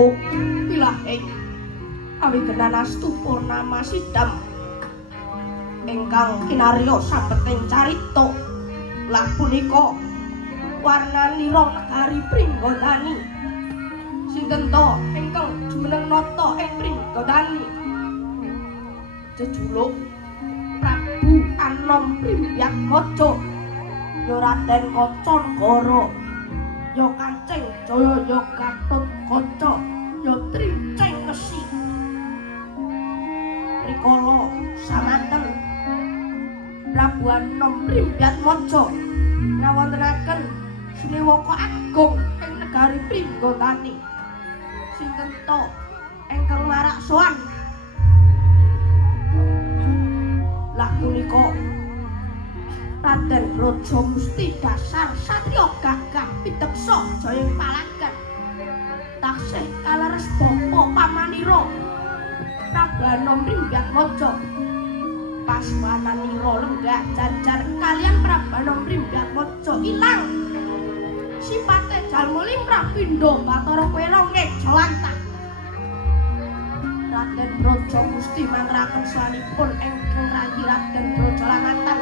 Prabu Wilahe awigenan astu purnama sidam ingkang kinarya sabeting carita lah punika warnanira negari Pringgondani sinten to ingkang jumeneng nata ing Pringgondani jejuluk Prabu Anom Primbyatmaja ya Raden Kacanegara ya Kancing Jaya ya Gatotkaca ya Tricing Ngesi rikala samanten Prabu Anom Primbyatmaja ngawontenaken siniwaka agung ing negari Pringgondani sinten to ingkang marak sowan lah punika Raden Braja Musti Dasar Satya Gagah Piteksa Jaya Palagan taksih kaleres bapa pamanira Prabu Anom Primbyatmaja paswananira lenggah jajar kalian Prabu Anom Primbyatmaja ilang sipate jalma limrah pindha Bathara Kwera ngeja lantah Raden Braja Musti mandraken sawanipun ingkang rayi Raden Braja Lamatan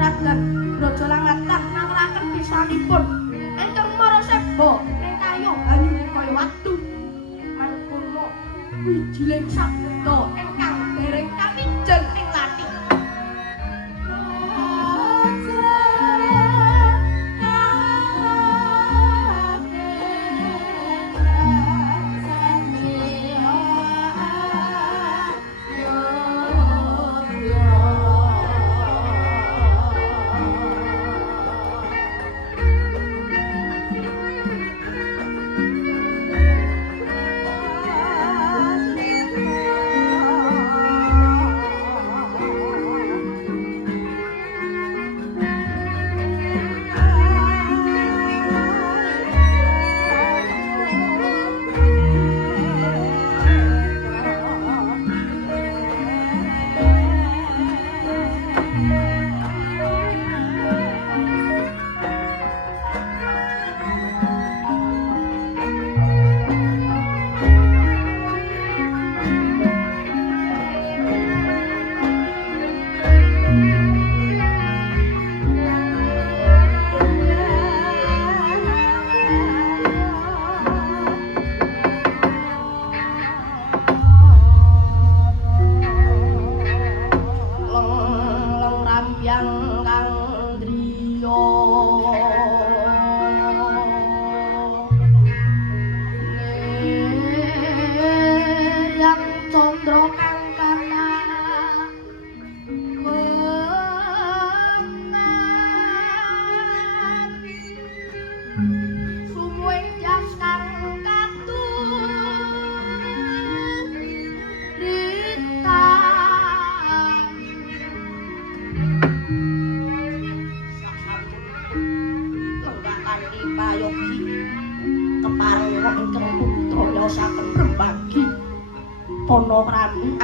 Raden Braja Lamatan mandraken pisanipun ingkang maraseba ing kayu banyu kaya watu mangkono wijiling sabda ingkang dereng kawijeng ing lati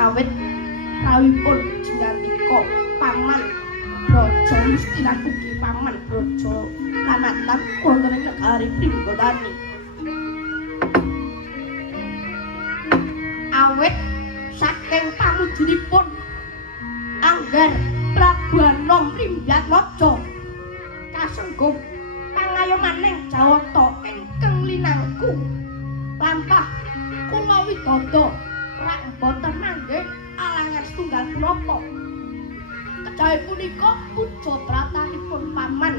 awit rawipun jingatika paman Braja Musti lan ugi paman Braja Lamatan wonten ing negari Pringgondani awit saking pamujinipun angger Prabu Anom Primbyatmaja kasengguh pangayomaning Jawata ingkang linangku lampah kula widodha rak boten mangke alangan setunggal punapa kejawi punika puja pratanipun paman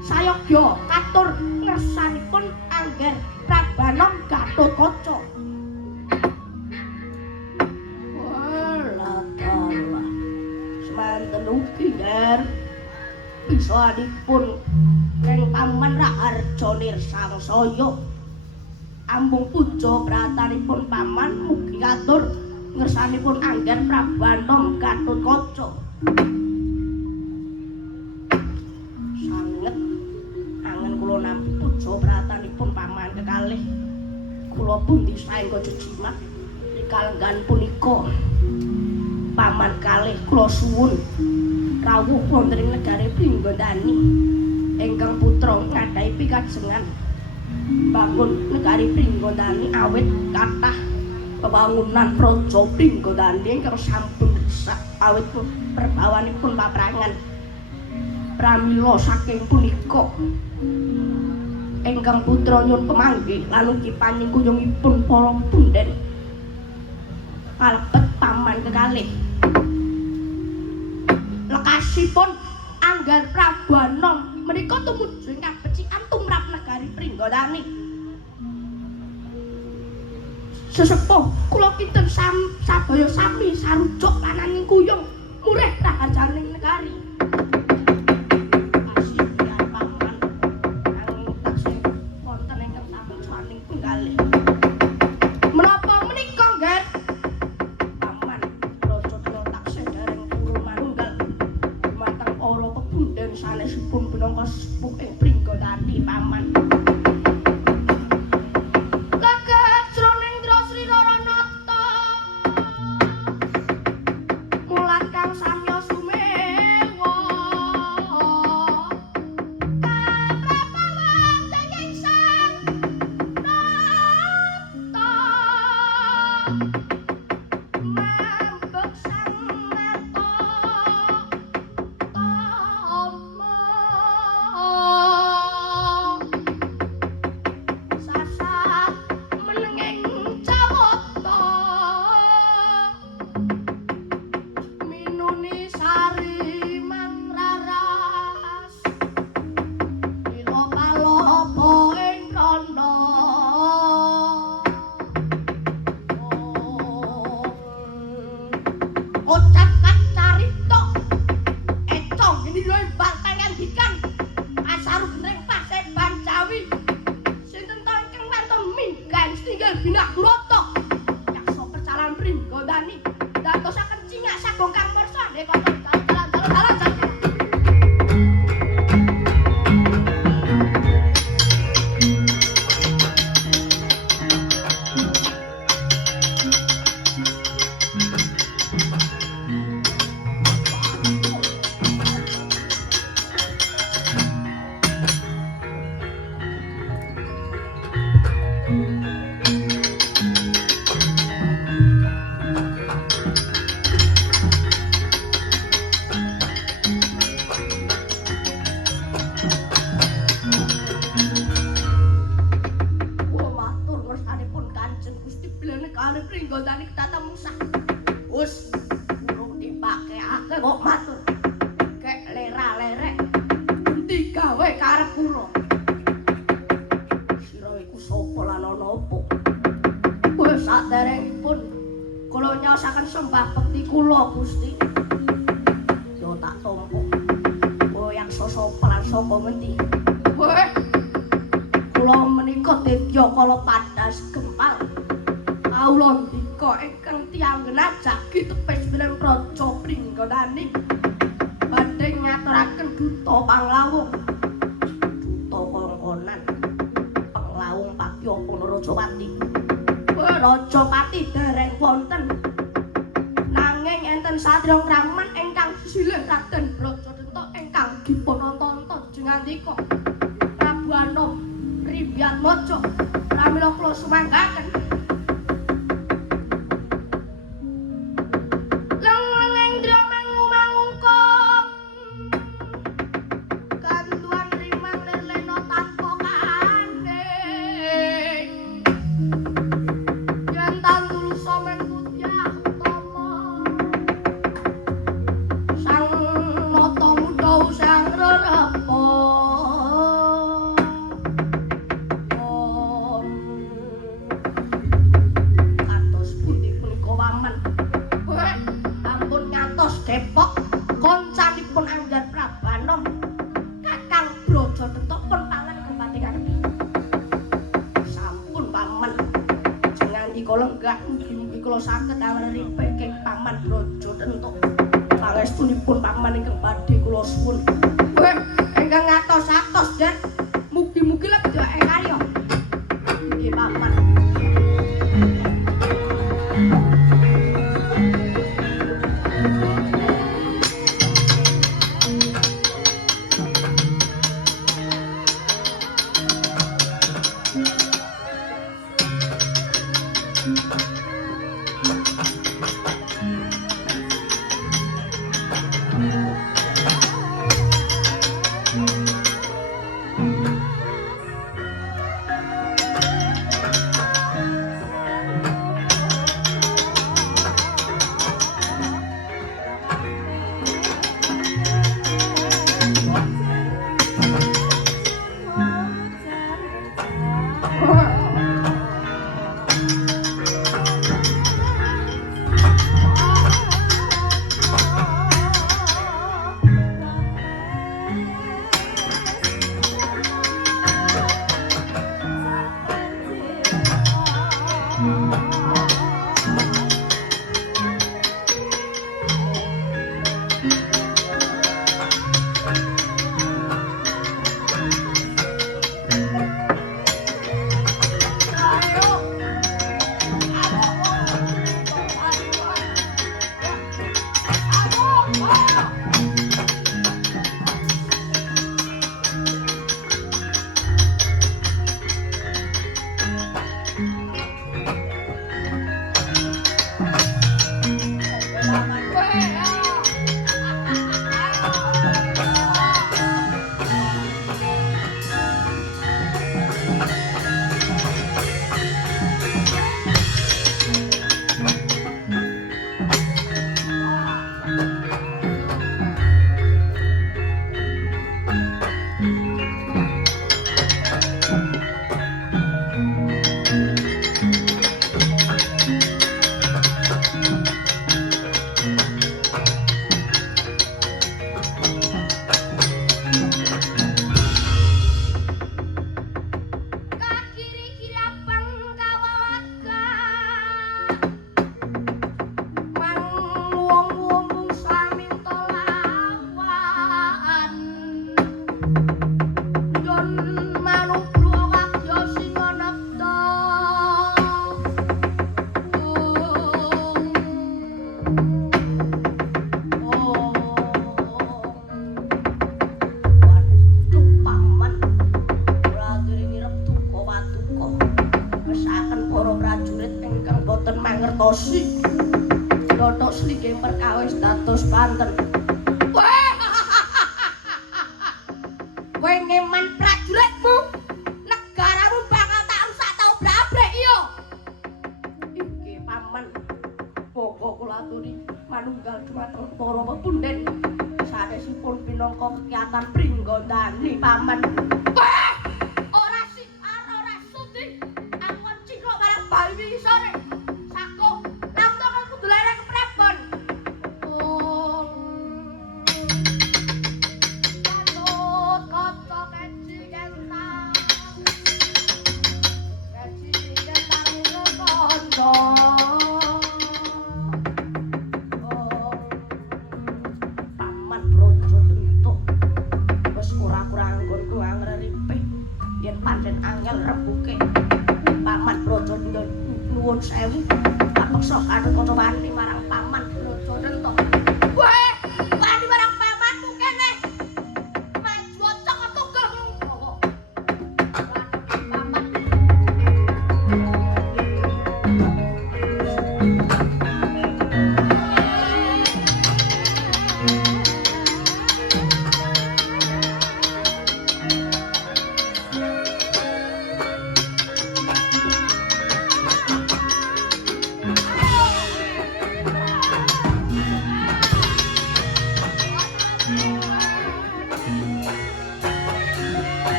sayogya katur ngersanipun angger Prabu Anom Gatotkaca walah semanten ugi nger bisanipun ing paman Raharja Nirsangsaya ambung puja pratanipun paman mugi katur ngersanipun anggen Prabu Anom Gatotkaca sanget angen kula nampi puja pratanipun paman kekalih kula pundi saengga jejimat kalenggan punika paman kalih kula suwun rawuh wonten ing negari Pringgondani ingkang putra ngadhahi pikajengan bangun negari Pringgondani awit kathah pewangunan praja Pringgondani ingkang sampun rusak awit perbawanipun paprangan pramila saking punika ingkang putra nyun pemanggih lan ugi paningkuyungipun para punden kalebet paman kekalih lekasipun Anggar Prabu Anom menika tumuju ing kabecikan tumrap negari Pringgondani sesepuh kula kinten sabaya sami sarujuk lan ningkuyung murih raharjaning negari sanesipun pinangka sepuh ing Pringgondani paman. Lagat jroning Ndra Sri Raranata mulat kang samya sumewa kaprapawan daging sang nata mambek sang nata Binak Broto yaksa percalan Pringgondani dadosaken cingak sagung Kang Morsa nggih kok dalan-dalan Pringgondani ketata musah us urung dipakekake kok matur kek lera-lerek endi gawe karep kula sira iku sapa lan ana apa wis saderengipun kula nyaosaken sembah bekti kula Gusti yo tak tampa yang sapa lan saka ngendi weh kula menika Detya Kala Padas Gempal kawula ndika ingkang tiyang genajagi tepis bilih praja Pringgondani badhe ngaturaken duta panglawung duta kongkonan panglawung Patyapa Narajawati Rajapati dereng wonten nanging enten satriya kraman ingkang silih Raden Brajadenta ingkang dipunanta-anta jengandika Prabu Anom Rimbyatmaja pramila kula sumanggaken Depok koncanipun Anggar Prabu Anom Kakang Brajadenta pun pangan kembati kanthi sampun paman jengandika lenggah mugi-mugi kula saged aweripe keng paman Brajadenta pangestunipun paman ingkang badhe kula suwun ingkang ngatos-atos Den mugi-mugi lebet ing karya nggih paman ngertosi Lotok slike perkawis dados panten. Kowe ngeman prajuritmu, negaramu bakal tak rusak tau brabrek iya. Iki paman, pokok kula aturi manunggal dumateng para pepunden. Sanesipun pinangka kegiatan pringgondani paman. Ora siar ora sudi, aku cingkruk marang bayi wingi sore. Sako, lampung aku kudu lere keprabon. Nuwun sewu, tak peksa kadung kanca wani marang paman Brojo Nento. Kowe wani marang pamanmu kene. Maju cok tunggal nggawa. Paman.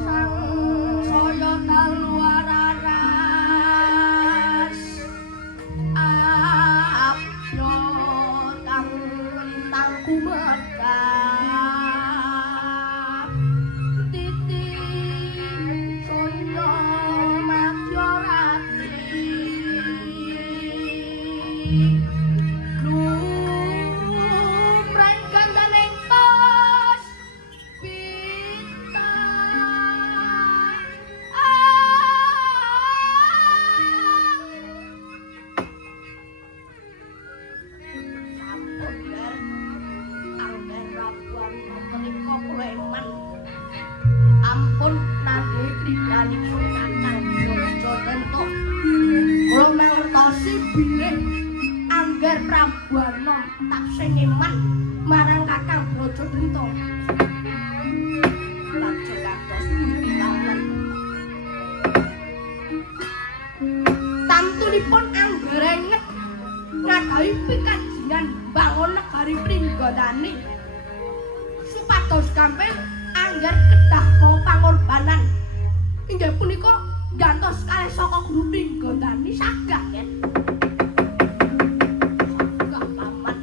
Sang saya taluarara tentu. Kula mangertosi bilih Angger Prabuana taksih ngeman marang Kakang Brajadenta. Lajeng kados pundi kawula. Tamtunipun anggerenget ngadahi pikajian bangun negari Pringgandani supados gampil angger kedah mau pangorbanan inggih punika gantos kalih saka guru Pringgandani sagah yen sagah paman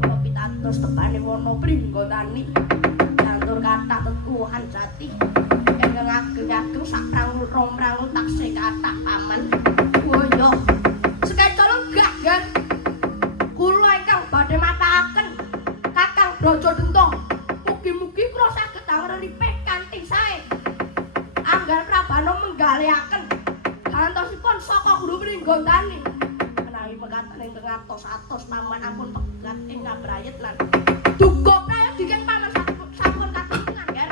kula pitados tebane wana Pringgandani jantur kathah tetuhan jati ingkang ageng-ageng sak prangul rong prangul taksih kathah paman. Oh iya sekecol enggak kan kula ingkang badhe matakaken Kakang Brajadenta mugi-mugi kula saged angripik kanthi sae Angger Prabana menggalihaken gantosipun saka guru Pringgandani menawi mekaten ingkang atos-atos paman ampun pegat ing kabrayet lan duga prayogiken paman sampun katingan kan.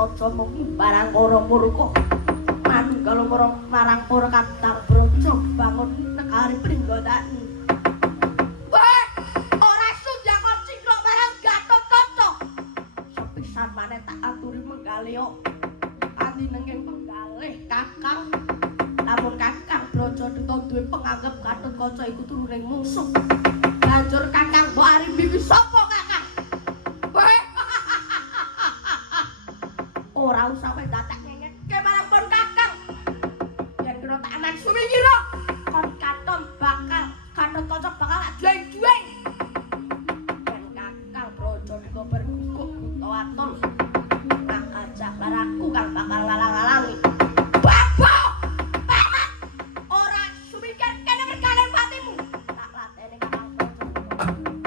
Aja mung barang para murka manunggal marang para Kakang Braja bangun negari Pringgandani. Wah, ora sunjang ciklok marang Gatotkaca. Sepisan maneh tak aturi menggalih kanthi nenging penggalih Kakang. Lamun Kakang Brajadenta duwe penganggep Gatotkaca iku turuning musuh. Banjur Kakang mbok arimbi sapa Kakang? Ora usah kowe dadak ngengetke marang pon Kakang. Yen kena tak aman sumingira kon katon bakal Gatotkaca bakal jueng-jueng. Yen Kakang Brajadenta berguguk buta aton nang ajak laraku kang bakal ngalang-alangi. Babo! Penak! Ora sumikir kene mergane patimu. Tak lateni Kakang Brajadenta.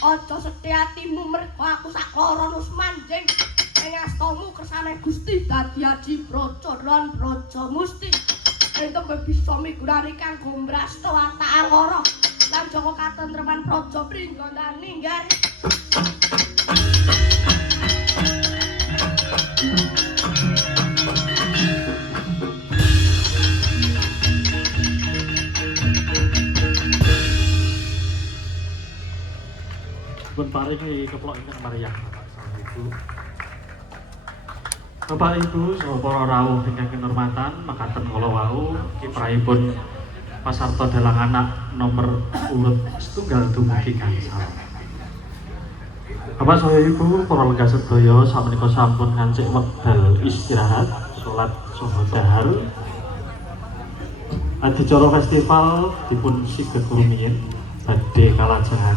Aja sedih atimu mergo aku sakloron wis manjing ing astamu kersane Gusti dadi aji praja lan praja musti ing tembe bisa migunani kanggo mrasto arta angara lan Joko katentreman praja pringgondani nggih. Pun paringi keplok ingkang Maryam Bapak saha Ibu. Bapak Ibu saha para rawuh ingkang kinurmatan, makaten kala wau kiprahipun Pasarta Dalang Anak nomor urut setunggal dumugi gangsal. Bapak saha Ibu para lenggah sedaya samenika sampun ngancik wekdal istirahat, salat saha dahar. Adicara festival dipun sigeg rumiyin badhe kalajengaken